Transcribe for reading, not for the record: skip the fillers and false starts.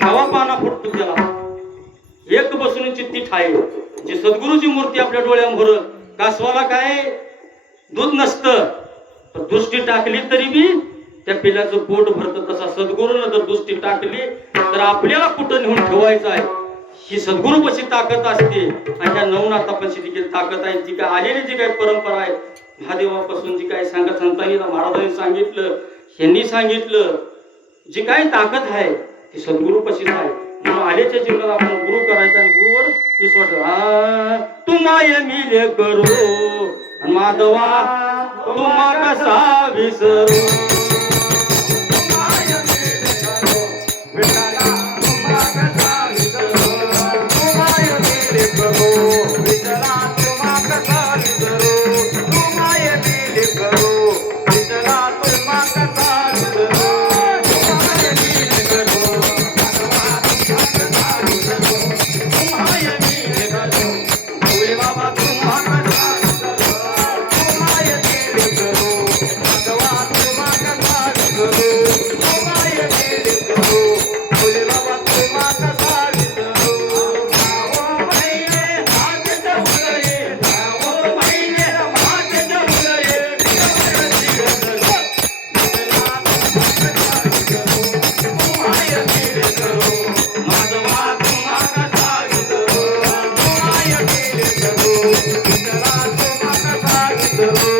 गावा पाना फुटतो त्याला एक बसून चित्ती ठाई जी सद्गुरूची मूर्ती आपल्या डोळ्यामोर कासवाला काय दूध नसतं दृष्टी टाकली तरी बी त्या पिल्याचं पोट भरतं तसा सद्गुरूनं जर दृष्टी टाकली तर आपल्याला कुठं नेऊन ठेवायचं आहे ही सद्गुरूपाशी ताकद असते आणि त्या नवनाथापाशी देखील ताकद आहे जी काय आलेली जी काही परंपरा आहे महादेवापासून जी काही सांगत संतांना महाराजांनी सांगितलं यांनी सांगितलं जी काही ताकद आहे ती सद्गुरूपाशीच आहे म्हणून आल्याच्या जीवनात आपण गुरु करायचा आणि गुरुवर विश्वास तू माय मिले करू माधवा तुम्हा कसा विसरू Oh